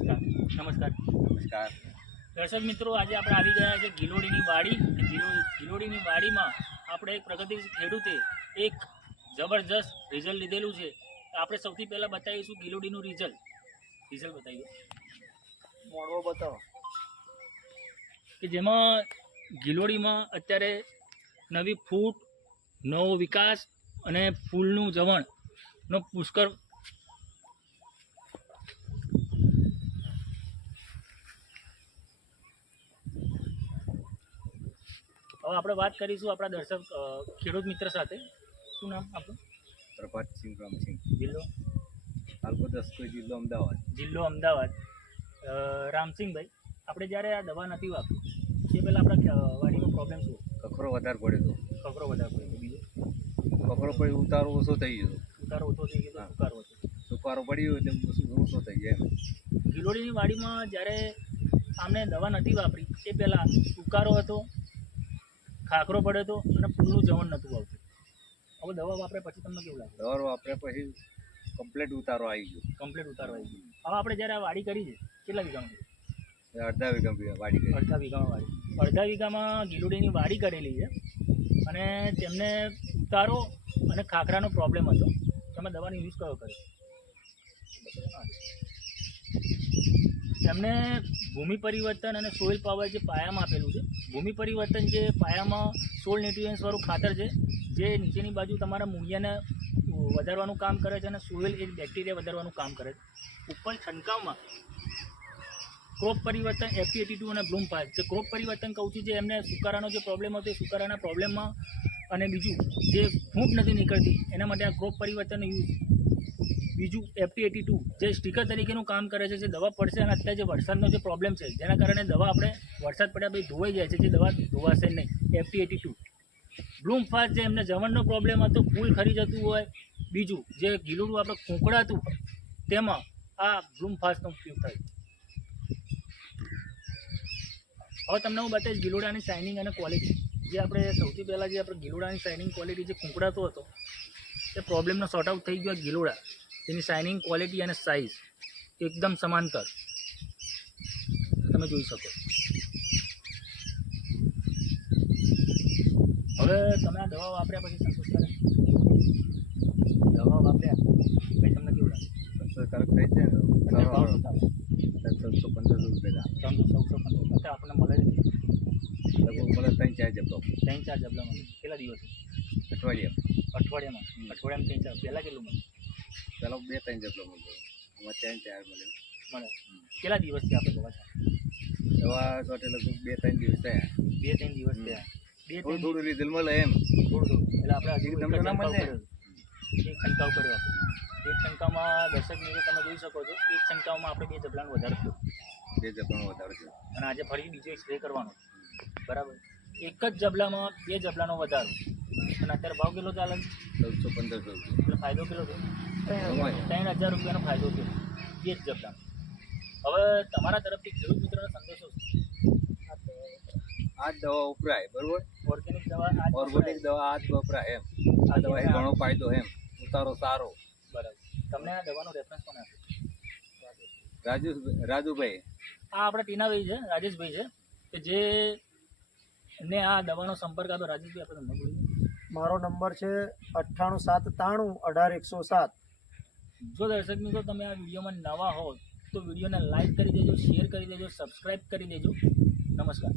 નમસ્કાર. નમસ્કાર. દર્શક મિત્રો આજે આપણે આવી ગયા છે ગિલોડીની વાડી. ગિલોડીની વાડીમાં આપણે એક પ્રગતિશીલ ખેડૂતે એક જબરજસ્ત રિઝલ્ટ લીધેલું છે. આપણે સૌથી પહેલાં બતાવીશું ગિલોડીનું રિઝલ્ટ રિઝલ્ટ બતાવીએ. મોડવો બતાવો. કે જેમાં ગિલોડીમાં અત્યારે નવી ફૂટ નવો વિકાસ અને ફૂલનું જવણનો પુષ્કળ હવે આપણે વાત કરીશું આપણા દર્શક ખેડૂત મિત્ર સાથે. શું નામ આપણું પ્રભાતસિંહ રામસિંહ જિલ્લો? તાલુકો દસકો જિલ્લો અમદાવાદ. જિલ્લો અમદાવાદ. રામસિંહભાઈ આપણે જ્યારે આ દવા નથી વાપરી તે પહેલાં આપણા વાડીનો વાડીમાં પ્રોબ્લેમ શું? કકરો વધારે પડ્યો ખખરો વધારે પડ્યો બીજો? કકરો પડી ઉતારો ઓછો થઈ ગયો ઉતારો ઓછો થઈ ગયો સુકારો હતો સુકારો પડ્યો એટલે ઓછો- થઈ ગયો ગિલોડીની વાડીમાં જ્યારે આમને દવા નથી વાપરી તે પહેલાં સુકારો હતો ખાખરો પડ્યો હતો અને ફૂલનું જવણ નહોતું આવતું. હવે દવા વાપરે પછી તમને કેવું લાગે? દવા વાપરે પછી કમ્પ્લેટ ઉતારો આવી ગયો. કમ્પ્લેટ ઉતારો આવી ગયો. હવે આપણે જ્યારે આ વાડી કરી છે કેટલા વીઘામાં? અડધા વીઘા વાડી કરી. અડધા વીઘામાં વાડી. અડધા વીઘામાં ગીલુડીની વાડી કરેલી છે અને તેમને ઉતારો અને ખાખરાનો પ્રોબ્લેમ હતો. તમે દવાનો યુઝ કયો કર્યો? તેમને ભૂમિ પરિવર્તન અને સોઇલ પાવર જે પાયામાં આપેલું છે, ભૂમિ પરિવર્તન જે પાયામાં સોળ ન્યુટ્રિયન્સવાળું ખાતર છે, જે નીચેની બાજુ તમારા મૂળિયાને વધારવાનું કામ કરે છે અને સોઇલ એ બેક્ટેરિયા વધારવાનું કામ કરે છે. ઉપર છંટકાવમાં ક્રોપ પરિવર્તન એફટી એટી ટુ અને બ્લૂમ પાસ જે ક્રોપ પરિવર્તન કહું છું, જે એમને સુકારાનો જે પ્રોબ્લેમ હતો એ સુકારાના પ્રોબ્લેમમાં અને બીજું જે ફૂંક નથી નીકળતી, એના માટે આ ક્રોપ પરિવર્તન યુઝ બીજું એફટી એટી ટુ જે સ્ટીકર તરીકેનું કામ કરે છે, જે દવા પડશે અને અત્યારે જે વરસાદનો જે પ્રોબ્લેમ છે, જેના કારણે દવા આપણે વરસાદ પડ્યા પછી ધોવાઈ જાય છે, જે દવા ધોવાશે નહીં. FT AT two bloom fast જે એમને જવણનો પ્રોબ્લેમ હતો, ફૂલ ખરી જતું હોય. બીજું જે ગીલુડું આપણે ખોંકડાતું હોય, તેમાં આ બ્લૂમ ફાસ્ટનો ઉપયોગ થાય હવે તમને હું બતાવીશ ગીલુડાની શાઇનિંગ અને ક્વોલિટી જે આપણે સૌથી પહેલાં જે આપણે ગીલુડાની શાઇનિંગ ક્વોલિટી જે ખૂંકડાતો હતો, એ પ્રોબ્લેમનો સોર્ટ આઉટ થઈ ગયો ગિલોડા. તેની શાઇનિંગ ક્વોલિટી અને સાઇઝ એકદમ સમાંતર. તમે જોઈ શકો હવે તમે આ દવા વાપર્યા પછી સંતોષકારક? કરે દવા વાપર્યા? પછી તમને કેવું લાગે સંતોષકારક થઈ છે? ચૌદસો પંદરસો રૂપિયા ત્રણસો ચૌદસો પંદર અત્યારે આપણને મળે છે લગભગ મળે ત્રણ ચાર જબલો. ત્રણ ચાર જબલા મળે. કેટલા દિવસ? અઠવાડિયા અઠવાડિયામાં? અઠવાડિયામાં ત્રણ ચાર. પહેલાં કેટલું મળે? પેલો બે ત્રણ જેટલો મળ્યો આમાં ત્રણ ચાર મળ્યો. મને કેટલા દિવસથી આપણે દવા દવા ચોટે લગભગ બે ત્રણ દિવસ થયા. બે ત્રણ દિવસ થયા. બે થોડું થોડું રિઝલ્ટ મળે એમ. થોડું થોડું. એટલે આપણે હજુ એક એક તમને ના છંટકાવ મળે? કર્યો એક છંટકાવ કર્યો આપણે. એક છંટકાવમાં દર્શક મિત્રો તમે જોઈ શકો છો એક છંટકાવમાં આપણે બે જબલાનું વધારે થયું. બે જબલાનું વધારે છે અને આજે ફરી બીજો સ્પ્રે કરવાનો બરાબર? એક જ જબલામાં બે જબલાનો વધારો. અને અત્યારે ભાવ કેટલો ચાલે છે? ચૌદસો પંદરસો રૂપિયા એટલે ફાયદો કેટલો થયો. ત્રણ હજાર રૂપિયાનો ફાયદો થયો બે જ જબલાનો હવે તમારા તરફથી ખેડૂત મિત્રોનો સંદેશો આ દવા વપરાય બરોબર? ઓર્ગેનિક દવા ઓર્ગેનિક દવા આ જ વપરાય એમ. આ દવા એ ઘણો ફાયદો એમ. ઉતારો સારો. બરાબર. તમને આ દવાનો રેફરન્સ કોને આપ્યો રાજુ રાજુભાઈ આ આપણા ટીનાભાઈ છે રાજેશભાઈ છે કે જે ને આ દવાનો સંપર્ક આપ્યો રાજેશભાઈ આપણે તમને બોલીએ મારો નંબર છે અઠ્ઠાણું સાત ત્રાણું અઢાર એકસો સાત. જો દર્શક મિત્રો તમે આ વિડીયોમાં નવા હો તો વિડીયોને લાઈક કરી દેજો, શેર કરી દેજો સબસ્ક્રાઈબ કરી દેજો. નમસ્કાર.